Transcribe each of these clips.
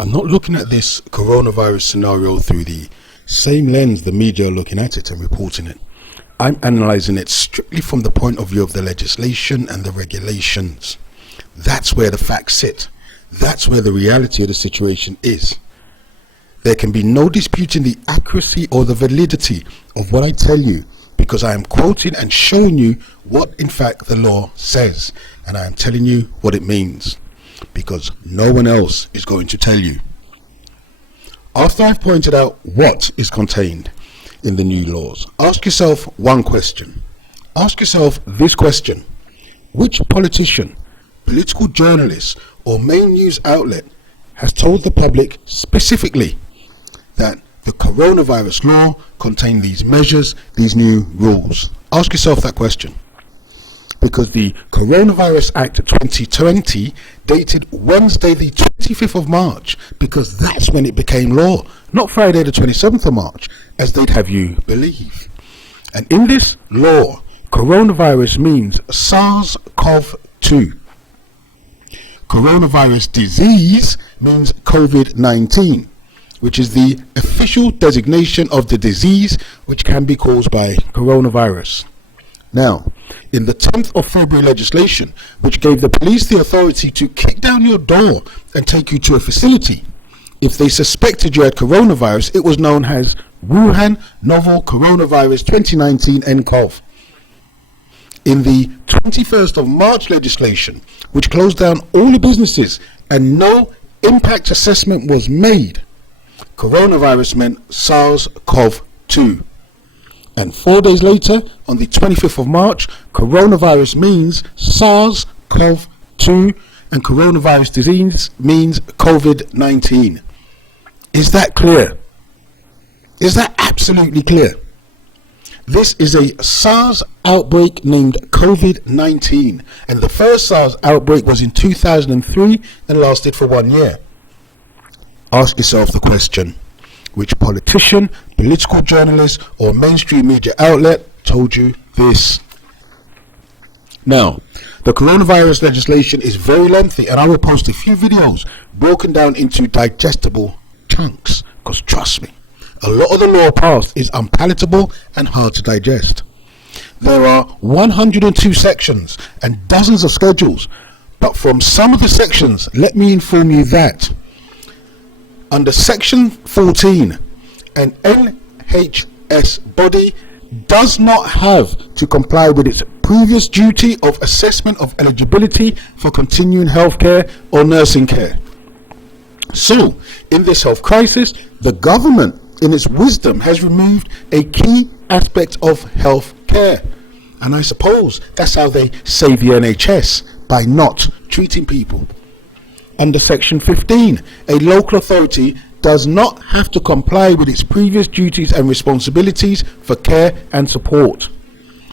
I'm not looking at this coronavirus scenario through the same lens the media are looking at it and reporting it. I'm analysing it strictly from the point of view of the legislation and the regulations. That's where the facts sit. That's where the reality of the situation is. There can be no disputing the accuracy or the validity of what I tell you, because I am quoting and showing you what in fact the law says, and I am telling you what it means, because no one else is going to tell you. After I've pointed out what is contained in the new laws, ask yourself one question. Ask yourself this question: which politician, political journalist, or main news outlet has told the public specifically that the coronavirus law contains these measures, these new rules? Ask yourself that question. Because the Coronavirus Act 2020 dated Wednesday the 25th of March, because that's when it became law, not Friday the 27th of March, as they'd have you believe. And in this law, coronavirus means SARS-CoV-2. Coronavirus disease means COVID-19, which is the official designation of the disease which can be caused by coronavirus. Now, in the 10th of February legislation, which gave the police the authority to kick down your door and take you to a facility, if they suspected you had coronavirus, it was known as Wuhan Novel Coronavirus 2019 nCoV. In the 21st of March legislation, which closed down all the businesses and no impact assessment was made, coronavirus meant SARS-CoV-2. And 4 days later, on the 25th of March, coronavirus means SARS-CoV-2, and coronavirus disease means COVID-19. Is that clear? Is that absolutely clear? This is a SARS outbreak named COVID-19, and the first SARS outbreak was in 2003 and lasted for 1 year. Ask yourself the question: which politician, political journalist, or mainstream media outlet told you this? Now, the coronavirus legislation is very lengthy, and I will post a few videos broken down into digestible chunks, because trust me, a lot of the law passed is unpalatable and hard to digest. There are 102 sections and dozens of schedules, but from some of the sections, let me inform you that under Section 14, an NHS body does not have to comply with its previous duty of assessment of eligibility for continuing healthcare or nursing care. So, in this health crisis, the government, in its wisdom, has removed a key aspect of health care. And I suppose that's how they save the NHS, by not treating people. Under Section 15, a local authority does not have to comply with its previous duties and responsibilities for care and support.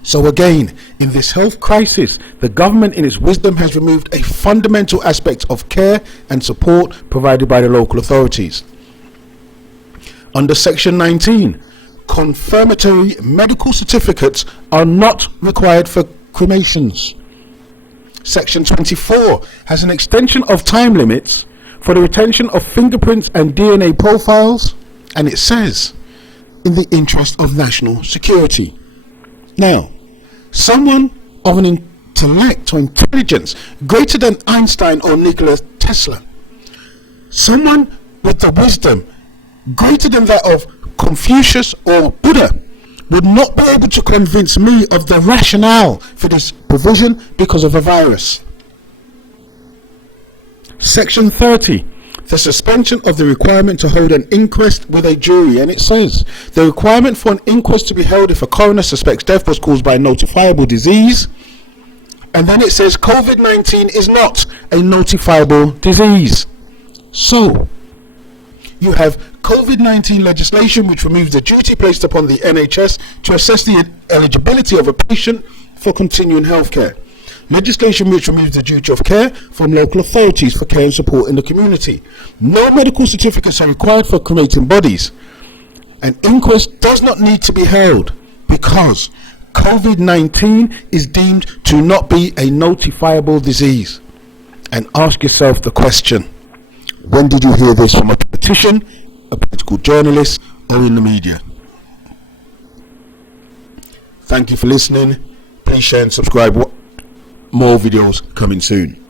So again, in this health crisis, the government in its wisdom has removed a fundamental aspect of care and support provided by the local authorities. Under Section 19, confirmatory medical certificates are not required for cremations. Section 24 has an extension of time limits for the retention of fingerprints and DNA profiles, and it says, in the interest of national security. Now, someone of an intellect or intelligence greater than Einstein or Nikola Tesla, someone with the wisdom greater than that of Confucius or Buddha, would not be able to convince me of the rationale for this provision because of a virus. Section 30, the suspension of the requirement to hold an inquest with a jury, and it says the requirement for an inquest to be held if a coroner suspects death was caused by a notifiable disease, and then it says COVID-19 is not a notifiable disease. So you have COVID-19 legislation which removes the duty placed upon the NHS to assess the eligibility of a patient for continuing healthcare. Legislation which removes the duty of care from local authorities for care and support in the community. No medical certificates are required for cremating bodies. An inquest does not need to be held because COVID-19 is deemed to not be a notifiable disease. And ask yourself the question: When did you hear this from a politician, a political journalist, or in the media? Thank you for listening. Please share and subscribe. More videos coming soon.